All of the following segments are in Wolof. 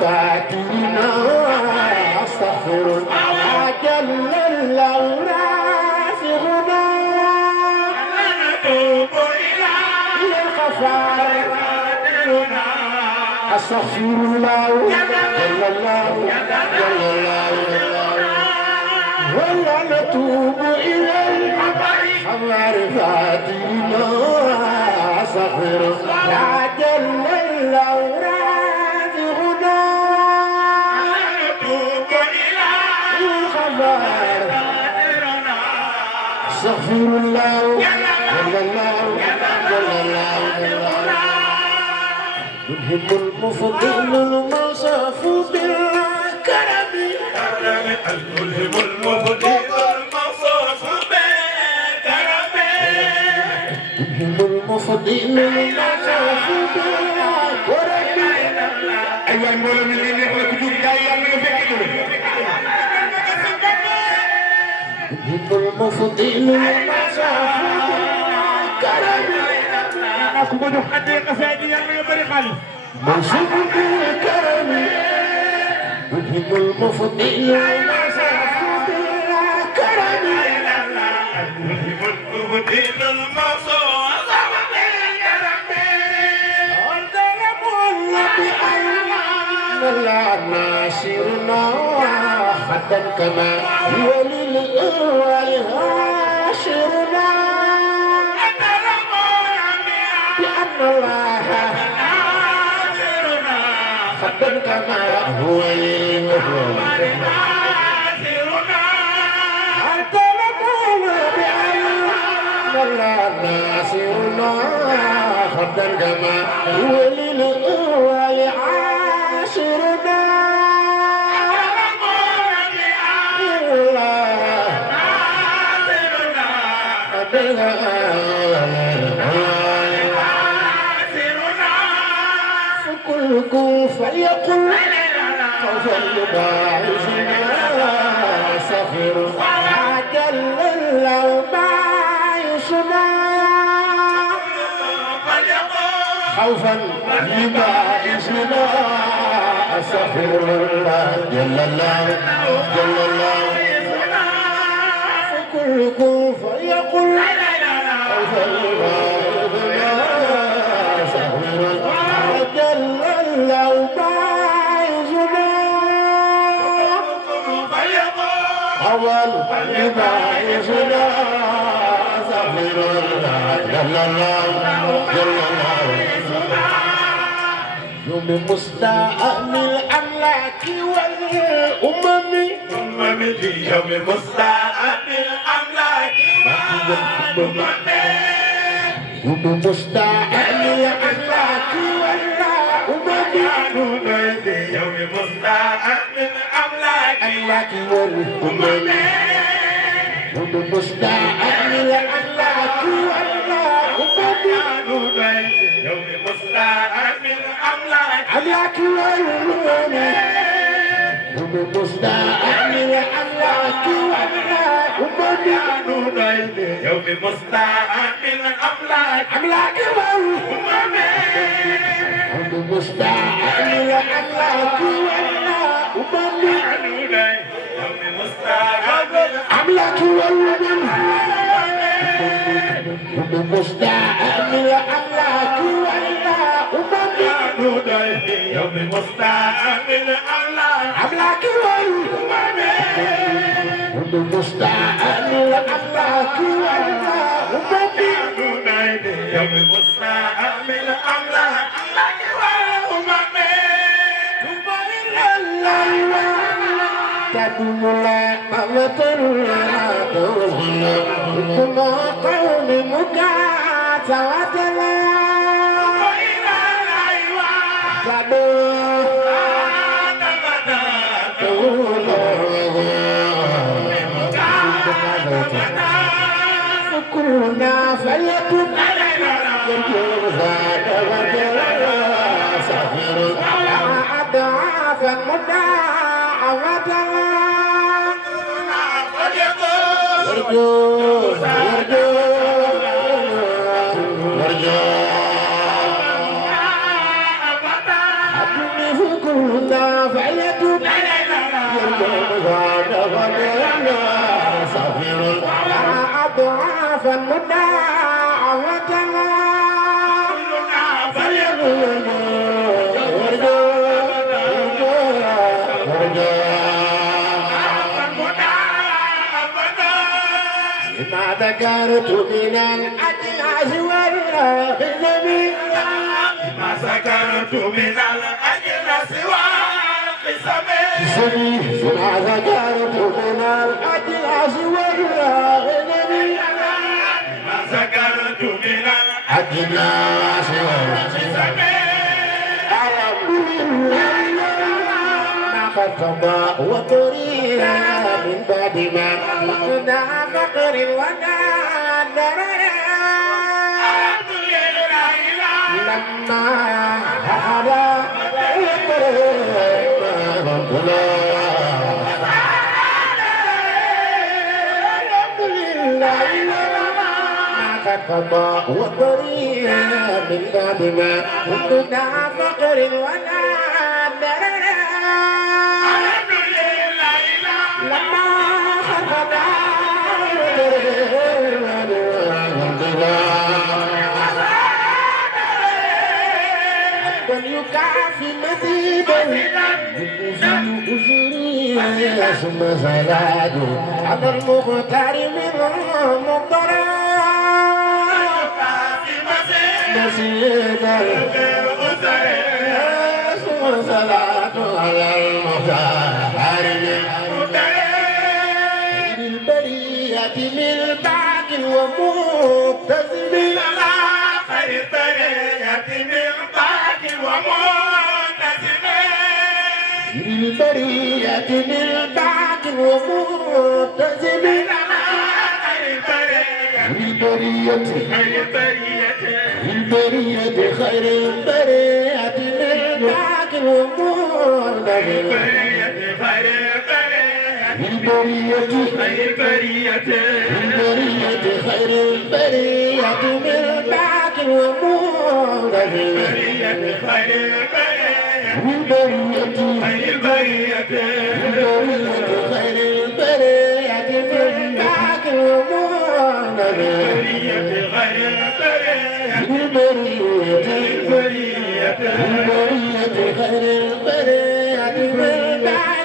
فاتنا أستغفر الله جل الله راسخنا نتوب إلى الغفار أستغفر الله جل الله جل الله ولا نتوب إلى الغفار فاتنا أستغفر الله جل الله راسخنا نتوب إلى الغفار أستغفر الله جل الله جل الله يلهم المفضل الموصوف بالكرم يلهم المفضل الموصوف بالكرم يلهم المفضل الموصوف بالكرم أيها المولى من اللي يحلق جوب دايما من فكره يلهم المفضل الموصوف بالكرم aku mau jox ande xasaidi yalla nga bari xaliss mawsufun bil karami yuhibbul mufdil ma sa'fu bil karami yuhibbul mufdil ma sa'fu bil karami antalamul bi Allah nasirna hadan kama walil awwal hashirna الله خبر كما هو ناصرنا أنت لقول بأن الله ناصرنا خبر كما هو للأول عاشرنا الله ناصرنا خبر كلكم فليقل خوف الباعثنا سفر جل الله باعثنا خوفا لباعثنا سفر جل الله جل الله فكلكم فليقل خوف الباعثنا سفر جل الله باعثنا أول باعثنا سفر جل الله جل الله يوم مستعان الأملاك والأمم يوم مستعان الأملاك والأمم يوم مستعان الأملاك يوم مستعان الأملاك والأمم يوم مستعان الأملاك والأمم يوم مستعان الأملاك والأمم يوم مستعان الأملاك والأمم يوم مستعان الأملاك والأمم مستعان الأملاك والأمم يوم مستعان الأملاك والأمم مستعان الأملاك والأمم يوم مستعان الأملاك والأمم مستعان الأملاك والأمم يوم مستعان الأملاك mulai mawaturlah tuhna kuma qaumi muka salatala jadu kulna falyakun warjo أضعافا مضاعفة ما ذكرت من الأجناس والغنم ما ذكرت من الأجناس والقسم ما ذكرت من الأجناس والغنم ما ذكرت من الأجناس والغنم قضى وطرينا من بعد ما كنا فقر ونادر لما هذا ربنا الحمد لله ما قضى وطرينا من بعد ما كنا فقر ونادر يكافي مزيدا ثم زاد على المختار من مضطرا مزيدا ثم زاد على المختار من البرية من بعد ومبتسم خير برية من بعد ومنتسب البرية من بعد ومبتسم البرية خير البرية من بعد ومبتسم البرية خير البرية من بعد ومبتسم البرية خير البرية من بعد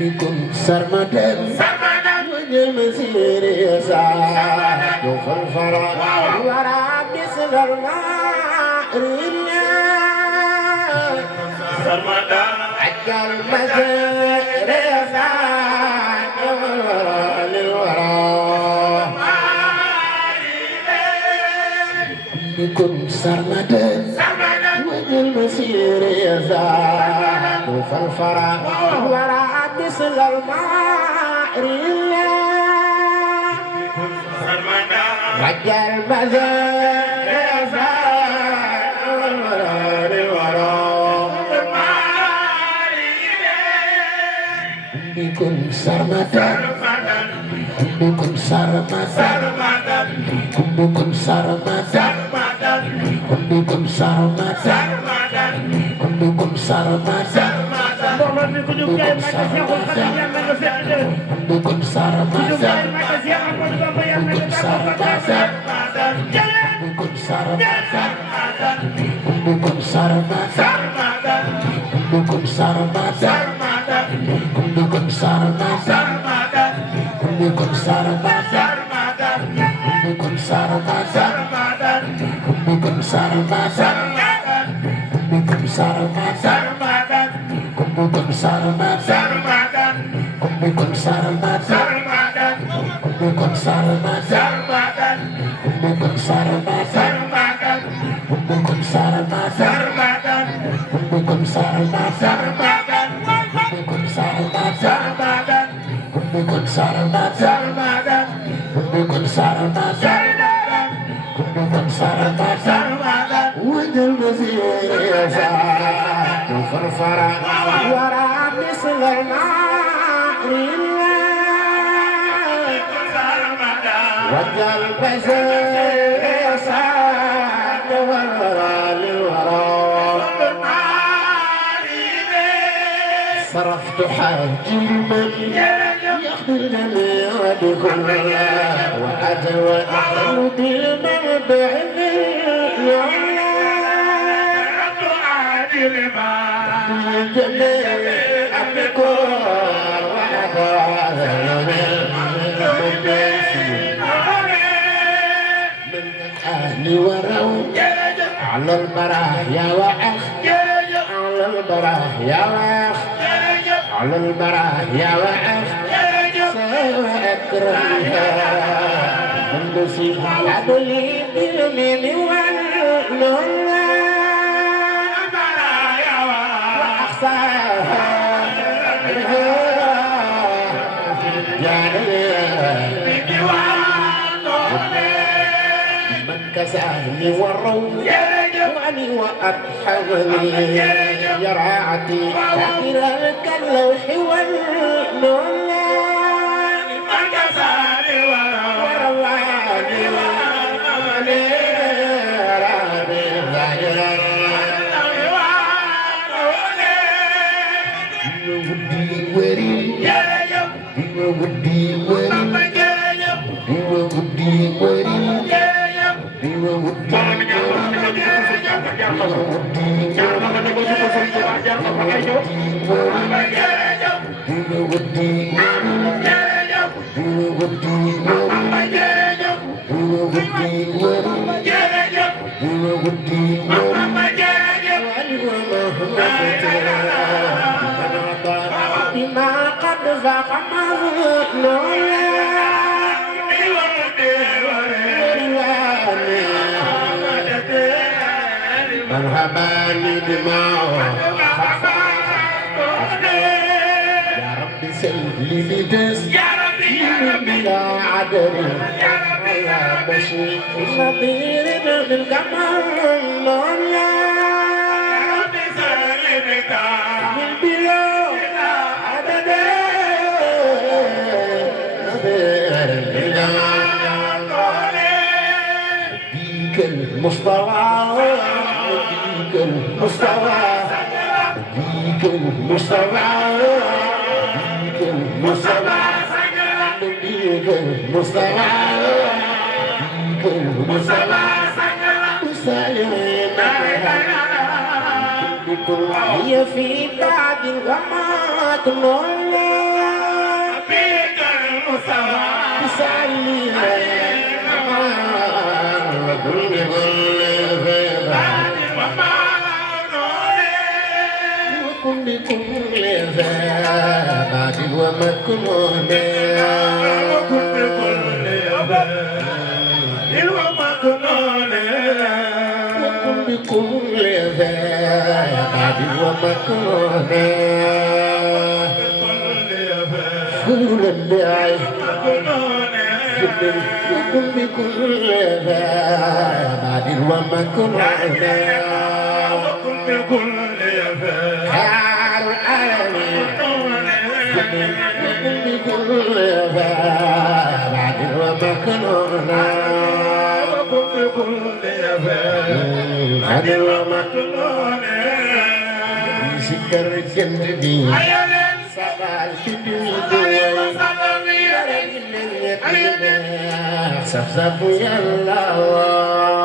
بكم سرمدا وجمسير يسعى يوفى الفرح ورا مثل الماء سرمدا عجل مسير يسعى يوفى للورى بكم سرمدا وجمسير يسعى يوفى الفرح ورا مثل الماء رجع المزار يسار الورى بكم سرمدا بكم سرمدا بكم سرمدا بكم سرمدا بكم سرمدا mbooloo mi ku ñu jaay mag Seexul Xadiim yàlla nga fekk de بكم سرمدا ku ñu jaay mag Seex Ahmadu Bamba yàlla nga بكم سرمدا بكم سرمدا بكم سرمدا بكم سرمدا بكم سرمدا بكم سرمدا بكم سرمدا بكم سرمدا بكم سرمدا بكم سرمدا بكم سرمدا بكم سرمدا بكم سرمدا بكم سرمدا بكم سرمدا بكم سرمدا بكم سرمدا بكم سرمدا وجل مزير يسعى فرفرا ورا مثل الماء وجل مزير يسعى تحاجي من يخبر جميع بكل وأدوى بالمنبع جميع بكل أهلي ورو على البرايا وأخ على البرايا وأخ على البرايا وأخ سأكرمها من بسيط عدلي بالمين والنور وأخصاها من كساني ورواني وأضحكني يرعاتي تحت كاللوح والنور من كساني ورواني بما قد ذاق مرحبا بما يا ربي سلي لدس بلا عدل يا بشير نظير بالكمال يا ربي سلي بلا عدل نظير بيك المصطفى بيك المصطفى بيك المصطفى بيك المصطفى بيك المصطفى بيك المصطفى وسلمنا بكل هي في بعد الغمات مولا بيك المصطفى وسلمنا بكل بكل ذابات ومكنون وكن بكل ذابات ومكنون كل الداعي وكن بكل ذابات ومكنون وكن بكل حال العالمين بكل بعد ومكنونا بعد ومكنونا سكر الجندي سبال شديد سبسب يا الله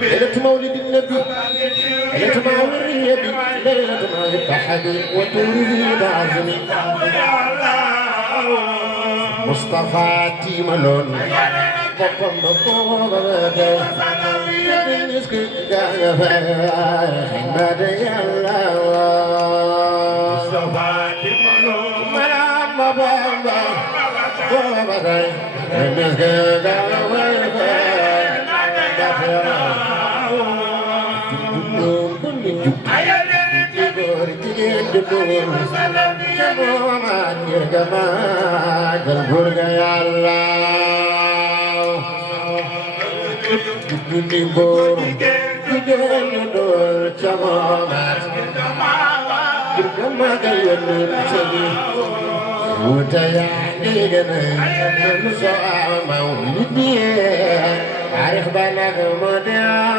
ليلة مولد النبي ليلة مولد النبي ليلة مولد أحد وتولد عزمي مصطفى تيملون بطم بطم حمد يا الله مصطفى تيملون مرام بابا بابا عارف بلغ مدى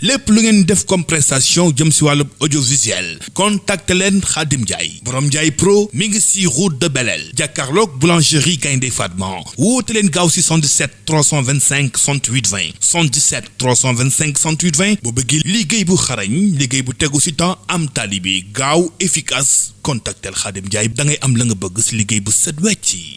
lépp lu ngeen def comme prestation jëm si wàllu audiovisuel contacte leen Khadim Ndiaye borom Ndiaye Pro mi ngi si route de Belel jàkkaarloog boulangerie Gaynde Fatma woote leen gaaw si 77 325 68 20 77 325 68 20 boo bëggee liggéey bu xarañ liggéey bu tegu si temps am tali bi gaaw efficace contactel Khadim Ndiaye da ngay am la nga bëgg si liggéey bu set wecc.